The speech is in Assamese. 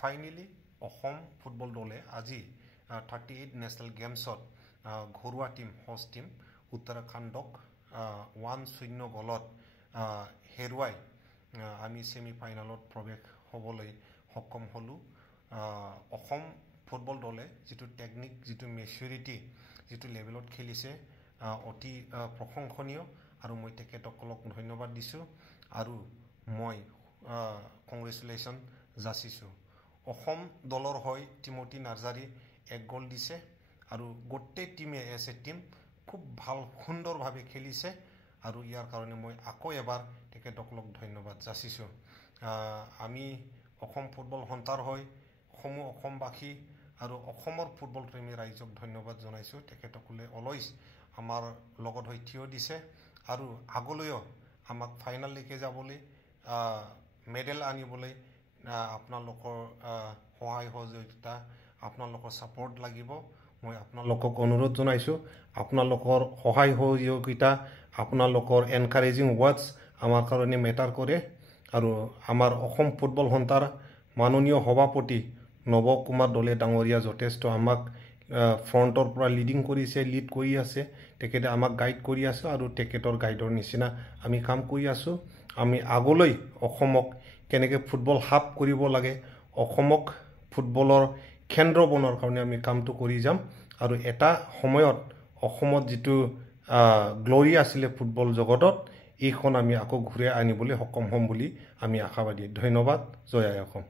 ফাইনেলি অসম ফুটবল দলে আজি 38 নেশ্যনেল গেমছত ঘৰুৱা টিম হোষ্ট টিম উত্তৰাখণ্ডক 1-0 গলত হেৰুৱাই আমি ছেমিফাইনেলত প্ৰৱেশ হ'বলৈ সক্ষম হ'লোঁ। অসম ফুটবল দলে যিটো টেকনিক যিটো মেচিউৰিটি যিটো লেভেলত খেলিছে অতি প্ৰশংসনীয় আৰু মই তেখেতসকলক ধন্যবাদ দিছোঁ আৰু মই কংগ্ৰেচুলেশ্যন যাচিছোঁ। অসম দলৰ হৈ টিমটি নাৰ্জাৰী 1 গ'ল দিছে আৰু গোটেই টিমে এজ এ টিম খুব ভাল সুন্দৰভাৱে খেলিছে আৰু ইয়াৰ কাৰণে মই আকৌ এবাৰ তেখেতসকলক ধন্যবাদ যাচিছোঁ। আমি অসম ফুটবল সন্থাৰ হৈ সমূহ অসমবাসী আৰু অসমৰ ফুটবল প্ৰেমী ৰাইজক ধন্যবাদ জনাইছোঁ। তেখেতসকলে অলৱেজ আমাৰ লগত হৈ থিয় দিছে আৰু আগলৈও আমাক ফাইনেললৈকে যাবলৈ মেডেল আনিবলৈ আপোনালোকৰ সহায় সহযোগিতা আপোনালোকৰ ছাপৰ্ট লাগিব। মই আপোনালোকক অনুৰোধ জনাইছোঁ আপোনালোকৰ সহায় সহযোগিতা আপোনালোকৰ এনকাৰেজিং ৱৰ্ডছ আমাৰ কাৰণে মেটাৰ কৰে আৰু আমাৰ অসম ফুটবল সন্থাৰ মাননীয় সভাপতি নৱ কুমাৰ দলে ডাঙৰীয়া যথেষ্ট আমাক ফ্ৰণ্টৰ পৰা লিডিং কৰিছে, লিড কৰি আছে। তেখেতে আমাক গাইড কৰি আছে আৰু তেখেতৰ গাইডৰ নিচিনা আমি কাম কৰি আছোঁ। আমি আগলৈ অসমক কেনেকৈ ফুটবল হাব কৰিব লাগে, অসমক ফুটবলৰ কেন্দ্ৰ বনোৱাৰ কাৰণে আমি কামটো কৰি যাম আৰু এটা সময়ত অসমত যিটো গ্লৰি আছিলে ফুটবল জগতত এইখন আমি আকৌ ঘূৰাই আনিবলৈ সক্ষম হ'ম বুলি আমি আশাবাদী। ধন্যবাদ। জয় আই অসম।